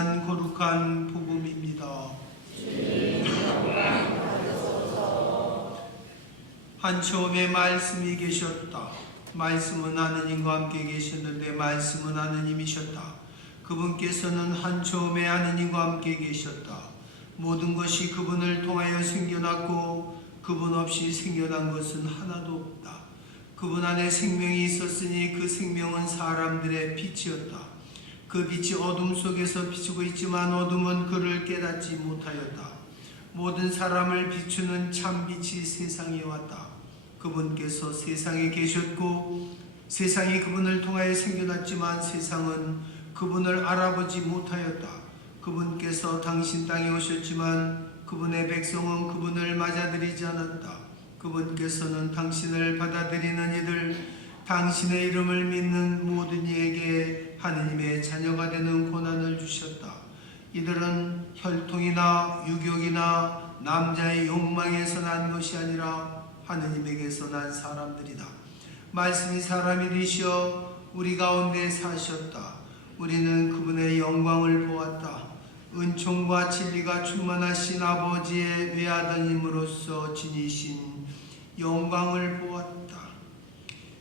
전한 거룩한 복음입니다. 한 처음에 말씀이 계셨다. 말씀은 하느님과 함께 계셨는데 말씀은 하느님이셨다. 그분께서는 한 처음에 하느님과 함께 계셨다. 모든 것이 그분을 통하여 생겨났고 그분 없이 생겨난 것은 하나도 없다. 그분 안에 생명이 있었으니 그 생명은 사람들의 빛이었다. 그 빛이 어둠 속에서 비추고 있지만 어둠은 그를 깨닫지 못하였다. 모든 사람을 비추는 참 빛이 세상에 왔다. 그분께서 세상에 계셨고 세상이 그분을 통하여 생겨났지만 세상은 그분을 알아보지 못하였다. 그분께서 당신 땅에 오셨지만 그분의 백성은 그분을 맞아들이지 않았다. 그분께서는 당신을 받아들이는 이들, 당신의 이름을 믿는 모든 이에게 하느님의 자녀가 되는 고난을 주셨다. 이들은 혈통이나 유격이나 남자의 욕망에서 난 것이 아니라 하느님에게서 난 사람들이다. 말씀이 사람이 되시어 우리 가운데 사셨다. 우리는 그분의 영광을 보았다. 은총과 진리가 충만하신 아버지의 외아드님으로서 지니신 영광을 보았다.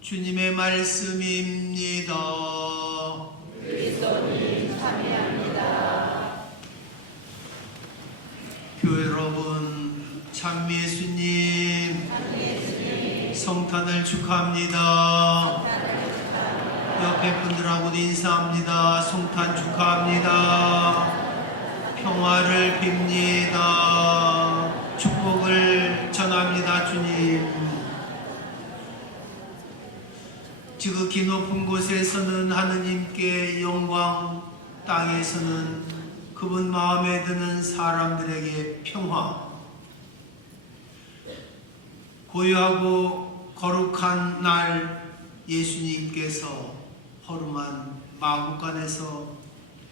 주님의 말씀입니다. 그리스도님 참여합니다. 교회 여러분, 참 예수님 성탄을 축하합니다. 옆에 분들하고도 인사합니다. 성탄 축하합니다. 평화를 빕니다. 축복을 전합니다. 주님, 지극히 높은 곳에서는 하느님께 영광, 땅에서는 그분 마음에 드는 사람들에게 평화. 고요하고 거룩한 날 예수님께서 허름한 마구간에서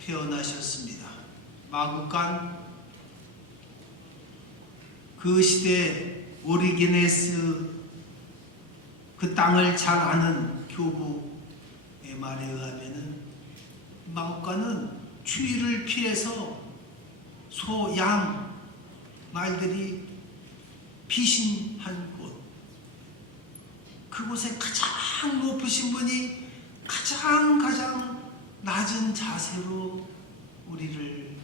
태어나셨습니다. 마구간, 그 시대 오리게네스, 그 땅을 잘 아는 교부의 말에 의하면 마구간은 추위를 피해서 소, 양, 말들이 피신한 곳, 그곳에 가장 높으신 분이 가장 낮은 자세로 우리를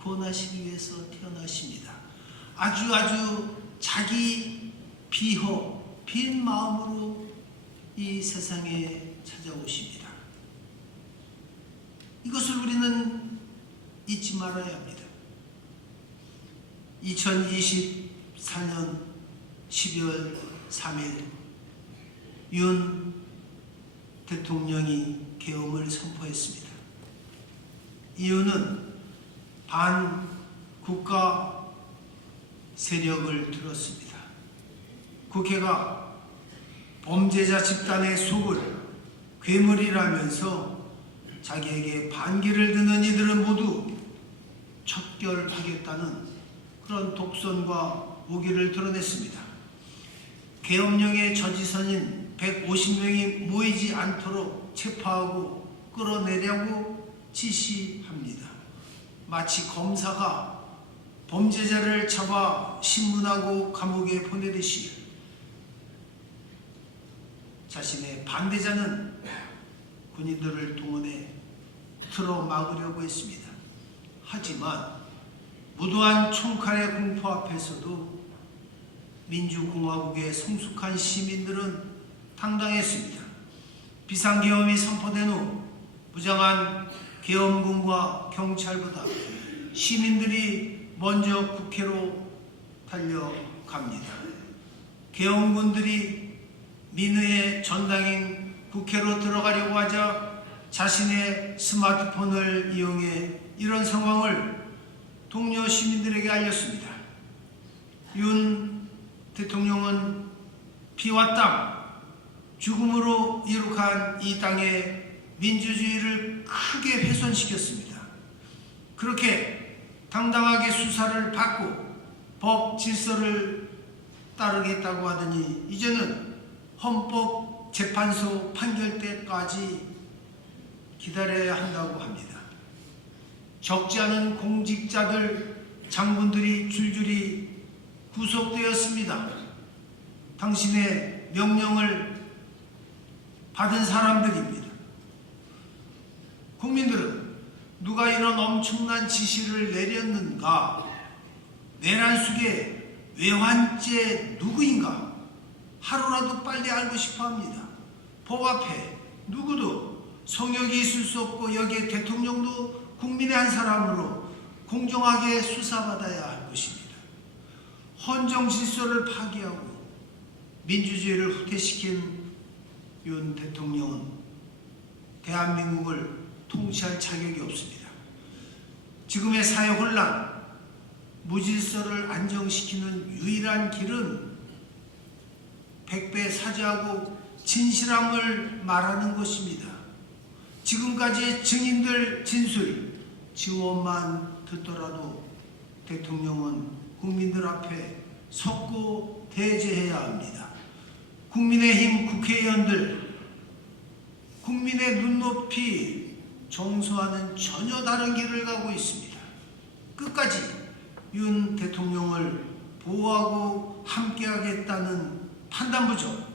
구원하시기 위해서 태어나십니다. 아주 자기 빈 마음으로 이 세상에 찾아오십니다. 이것을 우리는 잊지 말아야 합니다. 2024년 12월 3일 윤 대통령이 계엄을 선포했습니다. 이유는 반국가 세력을 들었습니다. 국회가 범죄자 집단의 속을 괴물이라면서 자기에게 반기를 드는 이들은 모두 척결하겠다는 그런 독선과 무기를 드러냈습니다. 계엄령의 저지선인 150명이 모이지 않도록 체포하고 끌어내려고 지시합니다. 마치 검사가 범죄자를 잡아 신문하고 감옥에 보내듯이 자신의 반대자는 군인들을 동원해 틀어막으려고 했습니다. 하지만 무도한 총칼의 공포 앞에서도 민주공화국의 성숙한 시민들은 당당했습니다. 비상계엄이 선포된 후 무장한 계엄군과 경찰보다 시민들이 먼저 국회로 달려갑니다. 계엄군들이 민의의 전당인 국회로 들어가려고 하자 자신의 스마트폰을 이용해 이런 상황을 동료 시민들에게 알렸습니다. 윤 대통령은 피와 땀, 죽음으로 이룩한 이 땅의 민주주의를 크게 훼손시켰습니다. 그렇게 당당하게 수사를 받고 법 질서를 따르겠다고 하더니 이제는 헌법재판소 판결 때까지 기다려야 한다고 합니다. 적지 않은 공직자들, 장군들이 줄줄이 구속되었습니다. 당신의 명령을 받은 사람들입니다. 국민들은 누가 이런 엄청난 지시를 내렸는가? 내란 속에 외환죄 누구인가? 하루라도 빨리 알고 싶어 합니다. 법 앞에 누구도 성역이 있을 수 없고 여기에 대통령도 국민의 한 사람으로 공정하게 수사받아야 할 것입니다. 헌정 질서를 파기하고 민주주의를 후퇴시킨 윤 대통령은 대한민국을 통치할 자격이 없습니다. 지금의 사회 혼란, 무질서를 안정시키는 유일한 길은 백배 사죄하고 진실함을 말하는 것입니다. 지금까지의 증인들 진술, 증언만 듣더라도 대통령은 국민들 앞에 섰고 대제해야 합니다. 국민의힘 국회의원들, 국민의 눈높이 정서와는 전혀 다른 길을 가고 있습니다. 끝까지 윤 대통령을 보호하고 함께하겠다는 판단부죠.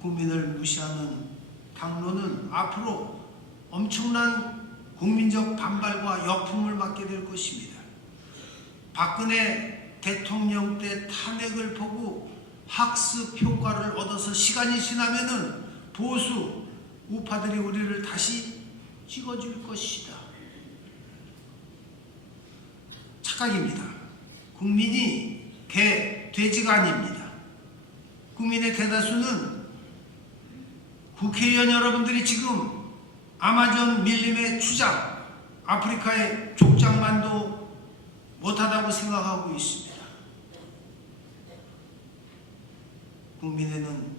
국민을 무시하는 당론은 앞으로 엄청난 국민적 반발과 역풍을 맞게 될 것입니다. 박근혜 대통령 때 탄핵을 보고 학습 효과를 얻어서 시간이 지나면은 보수 우파들이 우리를 다시 찍어줄 것이다. 착각입니다. 국민이 개, 돼지가 아닙니다. 국민의 대다수는 국회의원 여러분들이 지금 아마존 밀림의 추장, 아프리카의 족장만도 못하다고 생각하고 있습니다. 국민에는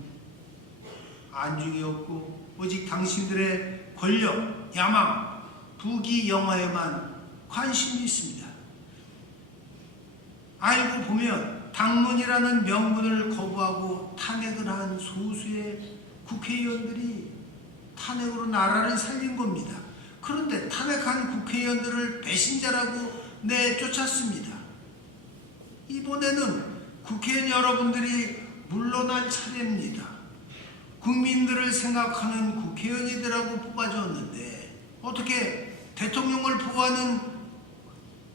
안중이 없고 오직 당신들의 권력, 야망, 부귀 영화에만 관심이 있습니다. 알고 보면 당론이라는 명분을 거부하고 탄핵을 한 소수의 국회의원들이 탄핵으로 나라를 살린 겁니다. 그런데 탄핵한 국회의원들을 배신자라고 내쫓았습니다. 이번에는 국회의원 여러분들이 물러날 차례입니다. 국민들을 생각하는 국회의원이라고 뽑아줬는데 어떻게 대통령을 보호하는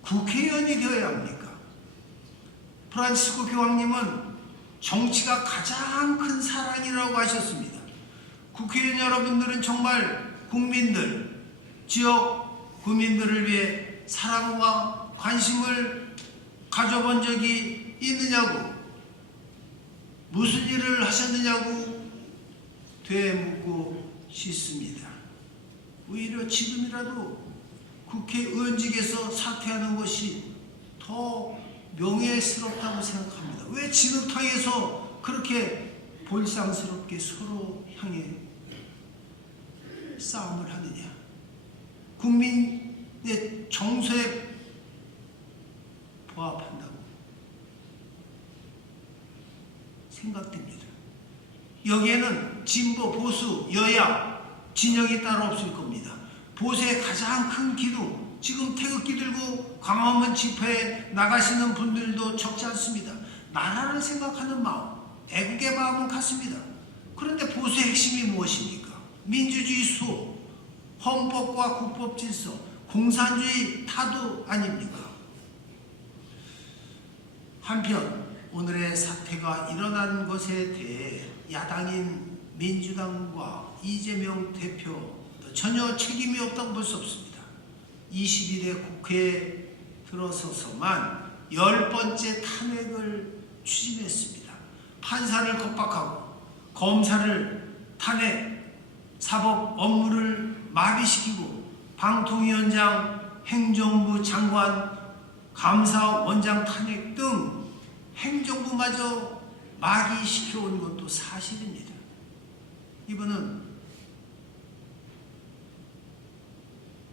국회의원이 되어야 합니까? 프란치스코 교황님은 정치가 가장 큰 사랑이라고 하셨습니다. 국회의원 여러분들은 정말 국민들, 지역 국민들을 위해 사랑과 관심을 가져본 적이 있느냐고, 무슨 일을 하셨느냐고 되묻고 싶습니다. 오히려 지금이라도 국회의원직에서 사퇴하는 것이 더 명예스럽다고 생각합니다. 왜 진흙탕에서 그렇게 볼상스럽게 서로 향해 싸움을 하느냐? 국민의 정서에 부합한다고 생각됩니다. 여기에는 진보, 보수, 여야 진영이 따로 없을 겁니다. 보수의 가장 큰 기둥, 지금 태극기 들고 광화문 집회에 나가시는 분들도 적지 않습니다. 나라를 생각하는 마음, 애국의 마음은 같습니다. 그런데 보수의 핵심이 무엇입니까? 민주주의 수호, 헌법과 국법 질서, 공산주의 타도 아닙니까? 한편 오늘의 사태가 일어난 것에 대해 야당인 민주당과 이재명 대표도 전혀 책임이 없다고 볼 수 없습니다. 21대 국회에 들어서서만 10번째 탄핵을 추진했습니다. 판사를 겁박하고 검사를 탄핵, 사법 업무를 마비시키고 방통위원장, 행정부 장관, 감사원장 탄핵 등 행정부마저 마비시켜온 것도 사실입니다. 이분은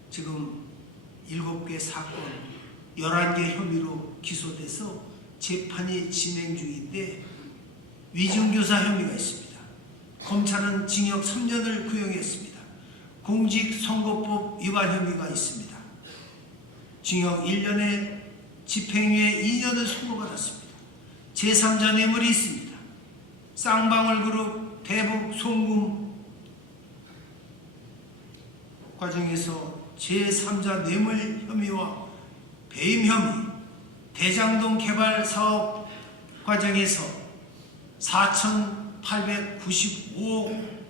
지금 7개 사건, 11개 혐의로 기소돼서 재판이 진행 중인데 위증교사 혐의가 있습니다. 검찰은 징역 3년을 구형했습니다. 공직선거법 위반 혐의가 있습니다. 징역 1년에 집행유예 2년을 선고받았습니다. 제3자 뇌물이 있습니다. 쌍방울그룹 대북 송금 과정에서 제3자 뇌물 혐의와 배임 혐의, 대장동 개발 사업 과정에서 4,895억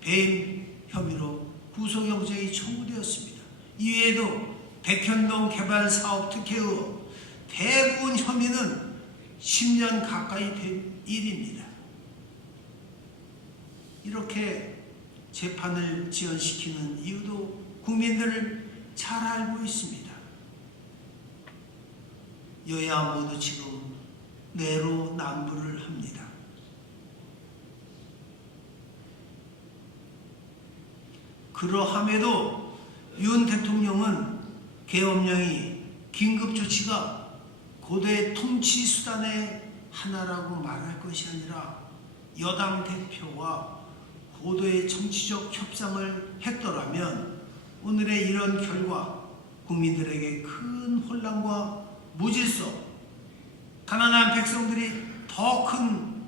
배임 혐의로 구속영장이 청구되었습니다. 이외에도 백현동 개발 사업 특혜 의혹, 대부분 혐의는 10년 가까이 된 일입니다. 이렇게 재판을 지연시키는 이유도 국민들을 잘 알고 있습니다. 여야 모두 지금 내로남불을 합니다. 그러함에도 윤 대통령은 계엄령이 긴급조치가 고도의 통치수단의 하나라고 말할 것이 아니라 여당 대표와 고도의 정치적 협상을 했더라면 오늘의 이런 결과, 국민들에게 큰 혼란과 무질서, 가난한 백성들이 더 큰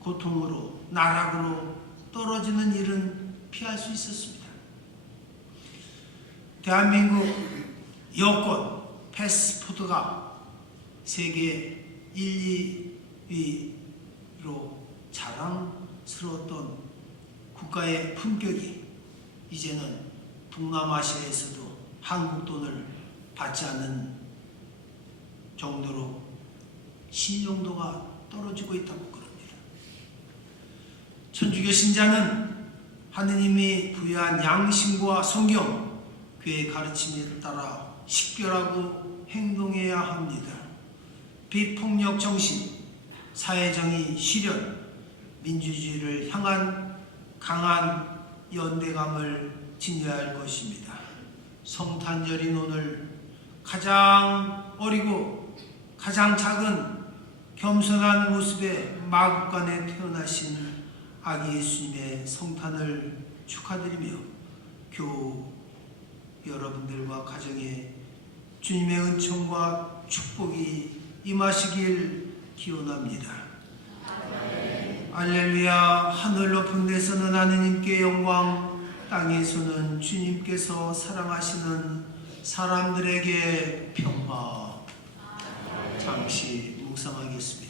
고통으로 나락으로 떨어지는 일은 피할 수 있었습니다. 대한민국 여권 패스포트가 세계 1, 2위로 자랑스러웠던 국가의 품격이 이제는 동남아시아에서도 한국 돈을 받지 않는 정도로 신용도가 떨어지고 있다고 그럽니다. 천주교 신자는 하느님이 부여한 양심과 성경, 그의 가르침에 따라 식결하고 행동해야 합니다. 비폭력 정신, 사회정의 실현, 민주주의를 향한 강한 연대감을 지녀야 할 것입니다. 성탄절인 오늘 가장 어리고 가장 작은 겸손한 모습의 마국간에 태어나신 아기 예수님의 성탄을 축하드리며 교우 여러분들과 가정에 주님의 은총과 축복이 임하시길 기원합니다. 할렐루야. 하늘 높은 데서는 하느님께 영광, 땅에서는 주님께서 사랑하시는 사람들에게 평화. 잠시 묵상하겠습니다.